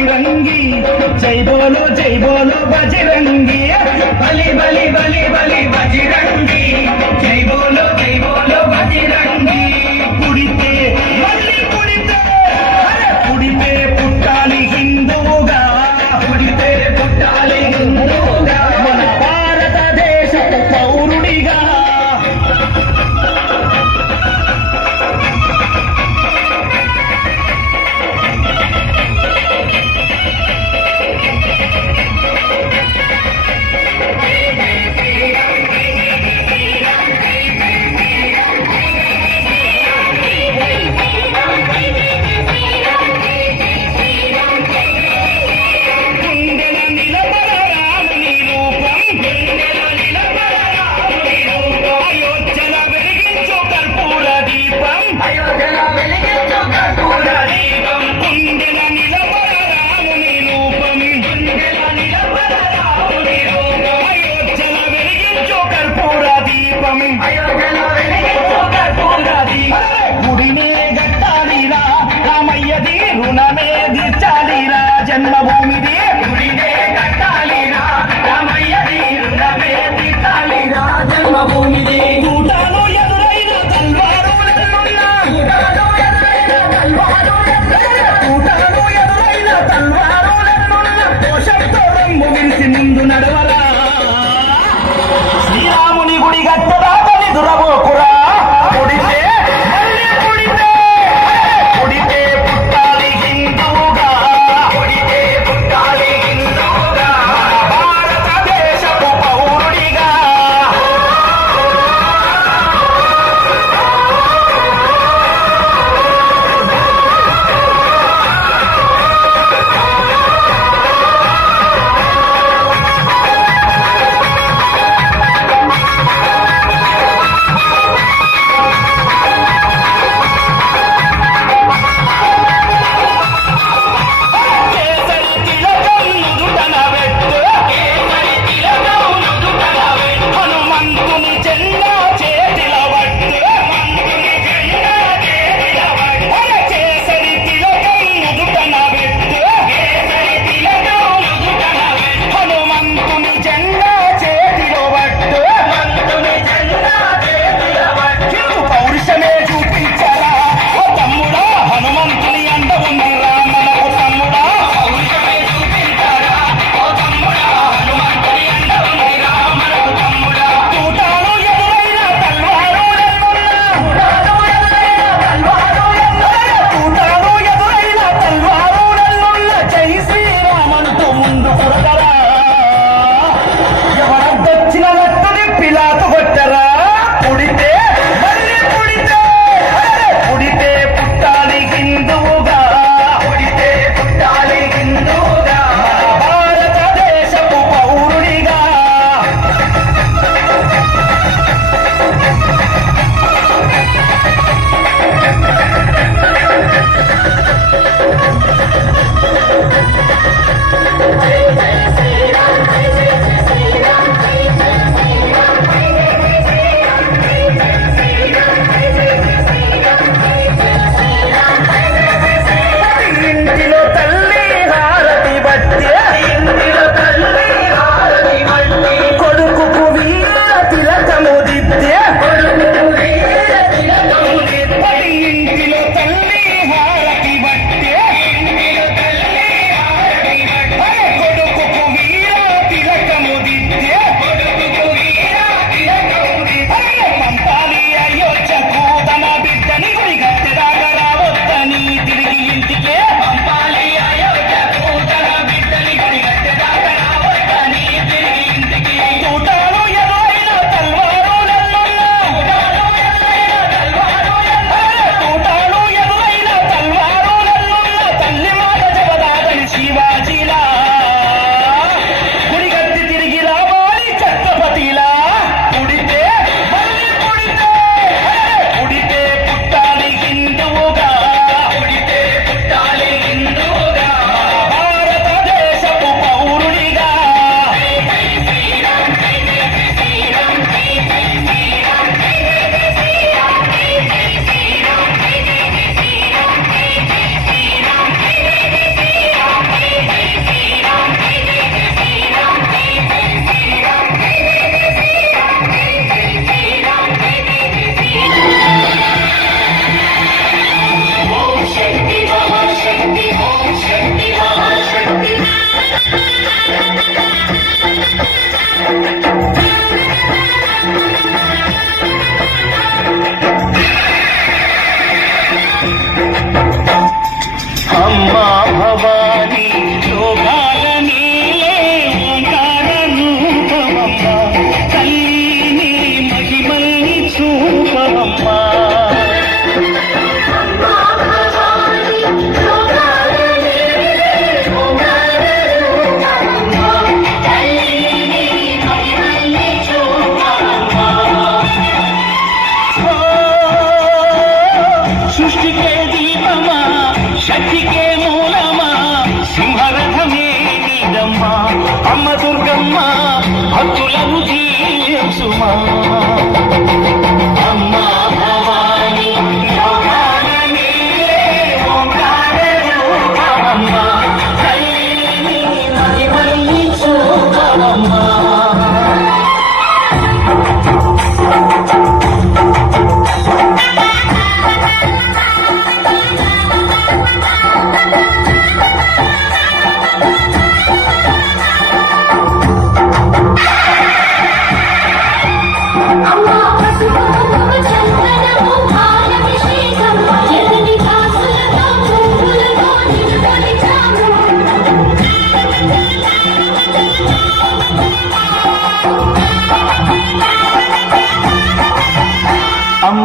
బజరంగి జై బోలో బజరంగి బలి బలి బలి బలి బజరంగి జై బోలో బజరంగి పుడితే మళ్ళీ పుడితే పుడితే పుట్టాలి హిందువుగా పుడితే పుట్టాలి హిందువుగా మన భారతదేశ పౌరుడిగా గుడినే గట్టాలిరా రామయ్యది రుణమే తీర్చాలిరా జన్మభూమిది గుడినే గట్టాలిరా రామయ్యది రుణమే తీర్చాలిరా జన్మభూమిది కూటాలు ఎదురైన తల్వారులెన్నున్నా దోషంతో రమ్ము విరిసి ముందు నడవరా శ్రీరాముని గుడి గట్టదా బలి దురబోకురా పుడితే మళ్ళీ పుడితే పుడితే పుట్టాలి హిందువుగా పుడితే పుట్టాలి హిందువుగా భారతదేశపు పౌరుడిగా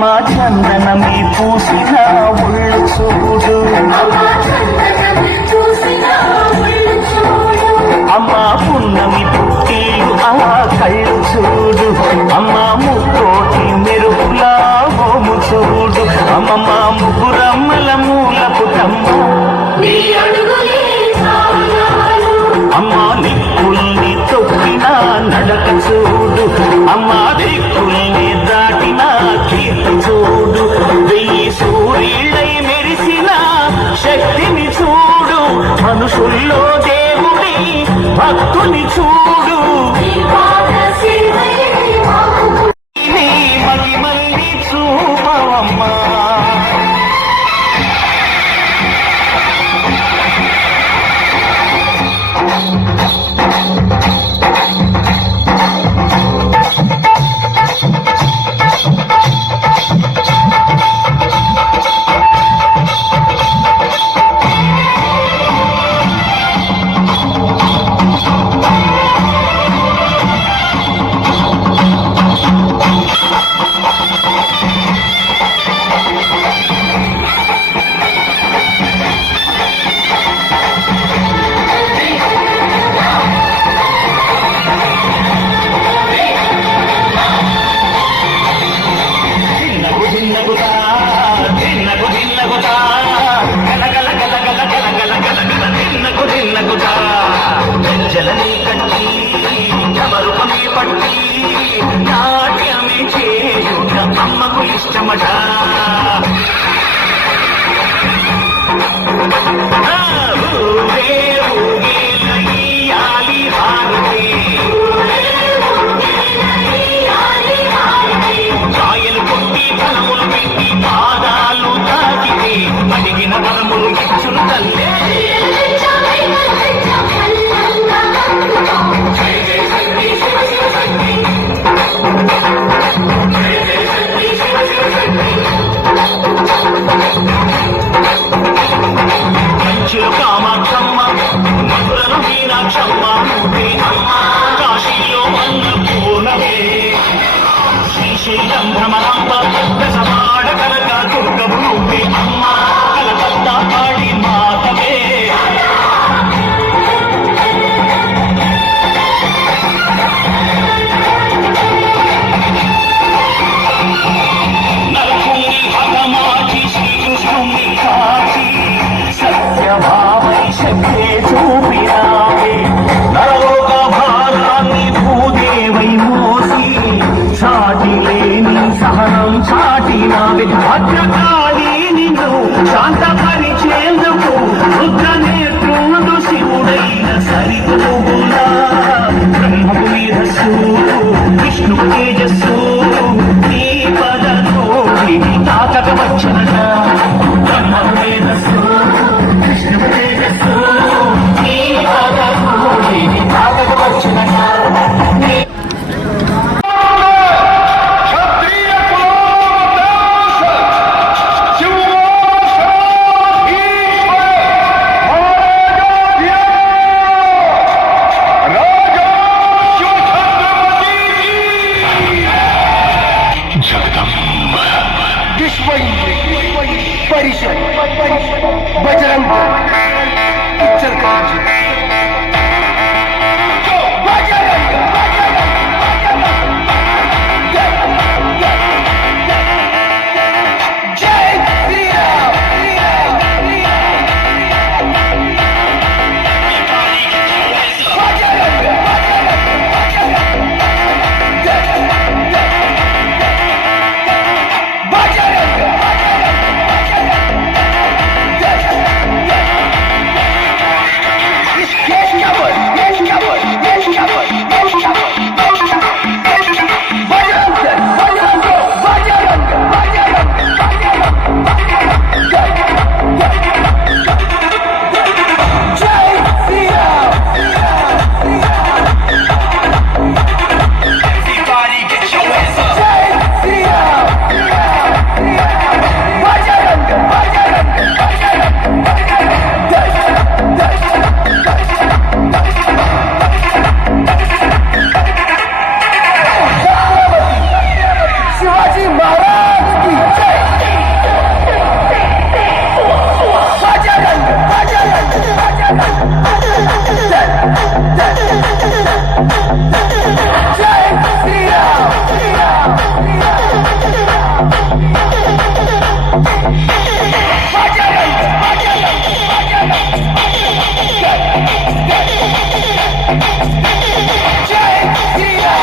అమ్మ చందనమి పూసిన ఒళ్ళు చూడు అమ్మ పున్నమి పుట్టిలు ఆ కళ్ళు చూడు అమ్మ ముక్కోటి మెరుపుల మోము చూడు అమ్మమ్మ ముగ్గురమ్మల మూల పుటమ్మ అమ్మ నిప్పుల్ని తొక్కిన నడక చూడు అమ్మ దిక్కుల్ని దాటిన కీర్తి చూడు వెయ్యి సూర్యుడై మెరిసిన శక్తిని చూడు మనుషుల్లో దేవుడి భక్తుని చూడు నీ మహిమల్ని చూపవమ్మా జలనీ కట్టి కమరుకమే పట్టి నాట్యమే చేయుట అమ్మకు ఇష్టమట ఊగే ఊగేలయ్యాలి హారతి కాయలు కొట్టి ధనములు పెట్టి పాదాలు తాకితే అడిగిన వరములు ఇచ్చును తల్లే కంచులు కామాక్షమ్మ మధురను మీనాక్షమ్మ మూర్తి అమ్మ కాశీలో అన్నపూర్ణమే శ్రీశైలం భ్రమరాంబ దశమాడ కనక దుర్గము నువ్వే అమ్మ కలకత్తా కాళీ మాతవే నరకుని హతమాచి శ్రీకృష్ణుని కాచి సత్యభావై శక్తే చూపినావే నరలోక భారాన్ని భూదేవై మోసి సాటి లేని సహనం చాటినావే భద్రకాళి నిన్ను శాంతపరిచేందుకు రుద్రనేత్రుడు శివుడైన సరితూగులా బ్రహ్మకు మేధస్సు విష్ణుకు తేజస్సు నీ పదతోటి తాకక వచ్చనట బ్రహ్మకు మేధస్సు విష్ణుకు తేజస్సు నీ పదతోటి తాకక వచ్చనట परिषद बजरंग इचलकरंजी శ్రీరామ్